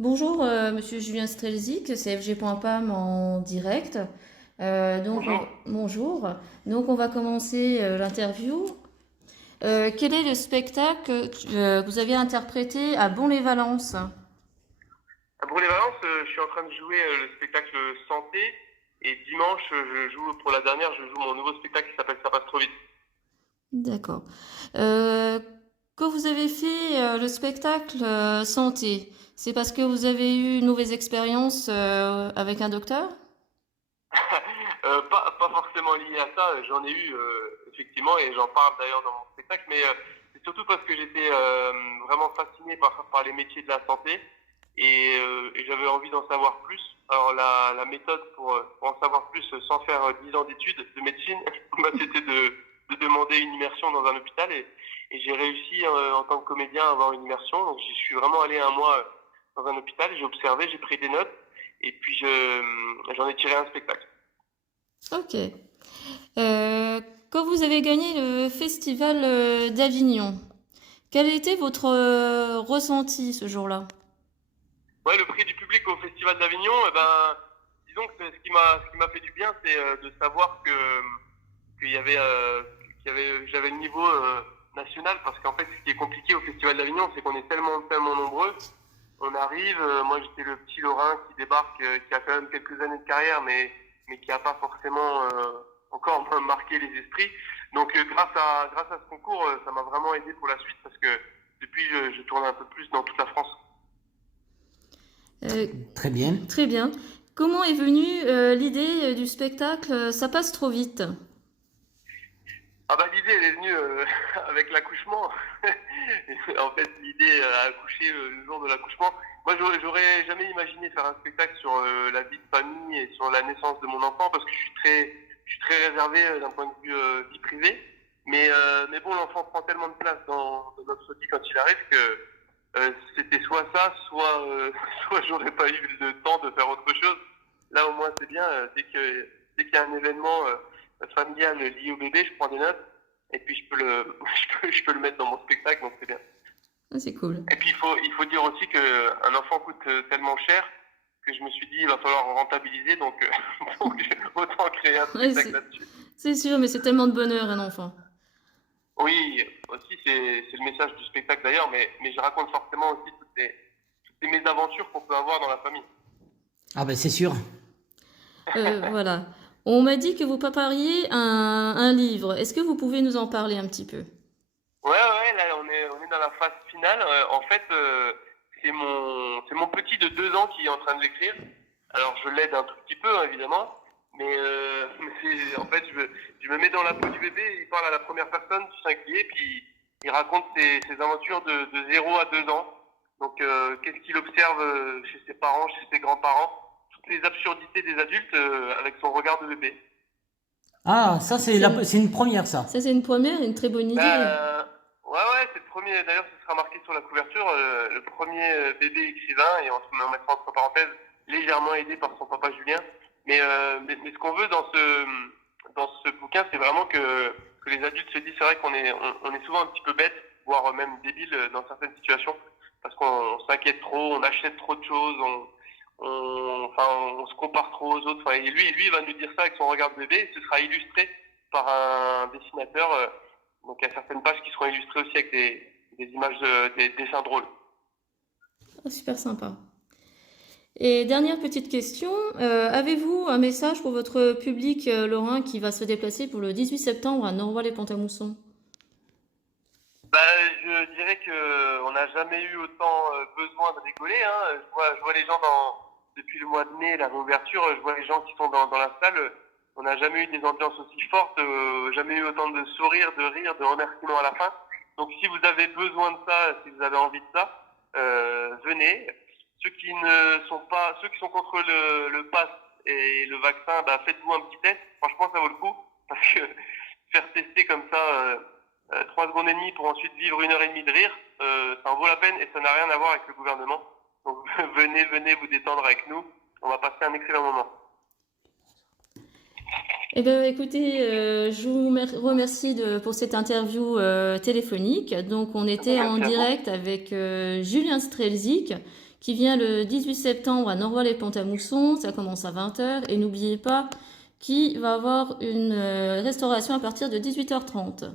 Bonjour, Monsieur Julien Strelzik, CFG.pam en direct. Bonjour. Bonjour. Donc, on va commencer l'interview. Quel est le spectacle que vous avez interprété à Bon-les-Valences? À Bourg-les-Valences, je suis en train de jouer le spectacle Santé. Et dimanche, je joue, pour la dernière, je joue mon nouveau spectacle qui s'appelle Ça passe trop vite. D'accord. Euh, Quand vous avez fait le spectacle santé, c'est parce que vous avez eu une mauvaise expérience avec un docteur? Pas forcément lié à ça, j'en ai eu effectivement et j'en parle d'ailleurs dans mon spectacle, mais c'est surtout parce que j'étais vraiment fasciné par les métiers de la santé et j'avais envie d'en savoir plus. Alors la méthode pour en savoir plus sans faire 10 ans d'études de médecine, bah, c'était de demander une immersion dans un hôpital et j'ai réussi en tant que comédien à avoir une immersion. Donc j'y suis vraiment allé un mois dans un hôpital, j'ai observé, j'ai pris des notes et puis j'en ai tiré un spectacle. Ok. Quand vous avez gagné le festival d'Avignon, quel était votre ressenti ce jour-là? Ouais, le prix du public au Festival d'Avignon, disons que ce qui m'a fait du bien, c'est de savoir qu'il y avait, j'avais le niveau national, parce qu'en fait, ce qui est compliqué au Festival d'Avignon, c'est qu'on est tellement nombreux. On arrive, moi j'étais le petit Lorrain qui débarque, qui a quand même quelques années de carrière, mais qui n'a pas forcément encore marqué les esprits. Donc grâce à ce concours, ça m'a vraiment aidé pour la suite, parce que depuis, je tourne un peu plus dans toute la France. Euh, Très bien. Très bien. Comment est venue l'idée du spectacle Ça passe trop vite? Ah bah l'idée elle est venue avec l'accouchement. En fait l'idée a accouché le jour de l'accouchement. Moi j'aurais jamais imaginé faire un spectacle sur la vie de famille et sur la naissance de mon enfant parce que je suis très réservé d'un point de vue vie privée. Mais bon l'enfant prend tellement de place dans notre vie quand il arrive que c'était soit ça, soit soit j'aurais pas eu le temps de faire autre chose. Là au moins c'est bien dès qu'il y a un événement familial lié au bébé, je prends des notes et puis je peux le mettre dans mon spectacle, donc c'est bien. Ah, c'est cool. Et puis il faut dire aussi qu'un enfant coûte tellement cher que je me suis dit il va falloir rentabiliser, donc, donc autant créer un Ouais, spectacle là-dessus. c'est sûr, mais c'est tellement de bonheur un enfant. Oui, aussi c'est le message du spectacle d'ailleurs, mais je raconte forcément aussi toutes les mésaventures qu'on peut avoir dans la famille. Ah ben c'est sûr. Voilà. On m'a dit que vous prépariez un livre. Est-ce que vous pouvez nous en parler un petit peu? Ouais, là on est dans la phase finale. En fait, c'est mon petit de 2 ans qui est en train de l'écrire. Alors je l'aide un tout petit peu, hein, évidemment, mais en fait je me mets dans la peau du bébé, il parle à la première personne du singulier, puis il raconte ses aventures de 0 à 2 ans. Donc qu'est-ce qu'il observe chez ses parents, chez ses grands-parents, toutes les absurdités des adultes avec son regard de bébé. Ah, ça c'est C'est c'est une première ça. Ça, c'est une première, une très bonne idée. Ouais, c'est le premier. D'ailleurs, ce sera marqué sur la couverture, le premier bébé écrivain, et on mettra entre parenthèses, légèrement aidé par son papa Julien. Mais ce qu'on veut dans ce bouquin, c'est vraiment que les adultes se disent, c'est vrai on est souvent un petit peu bête, voire même débile dans certaines situations, parce qu'on s'inquiète trop, on achète trop de choses, enfin, on se compare trop aux autres. Enfin, et lui, il va nous dire ça avec son regard de bébé, et ce sera illustré par un dessinateur. Donc il y a certaines pages qui seront illustrées aussi avec des images, des dessins drôles. Ah, super sympa. Et dernière petite question, avez-vous un message pour votre public lorrain qui va se déplacer pour le 18 septembre à Norval-et-Pont-à-Mousson? Bah, je dirais que on n'a jamais eu autant besoin de rigoler. Hein. Je vois les gens depuis le mois de mai, la réouverture, je vois les gens qui sont dans la salle. On n'a jamais eu des ambiances aussi fortes, jamais eu autant de sourires, de rires, de remerciements à la fin. Donc si vous avez besoin de ça, si vous avez envie de ça, venez. Ceux qui sont contre le pass et le vaccin, bah, faites-vous un petit test. Franchement, ça vaut le coup parce que faire tester comme ça 3 secondes et demie pour ensuite vivre 1 heure et demie de rire, ça en vaut la peine et ça n'a rien à voir avec le gouvernement. Donc venez vous détendre avec nous. On va passer un excellent moment. Eh bien, écoutez, je vous remercie pour cette interview téléphonique. Donc, on était en Merci à vous. direct avec Julien Strelzik, qui vient le 18 septembre à Norval-et-Pont-à-Mousson. Ça commence à 20h. Et n'oubliez pas qu'il va y avoir une restauration à partir de 18h30.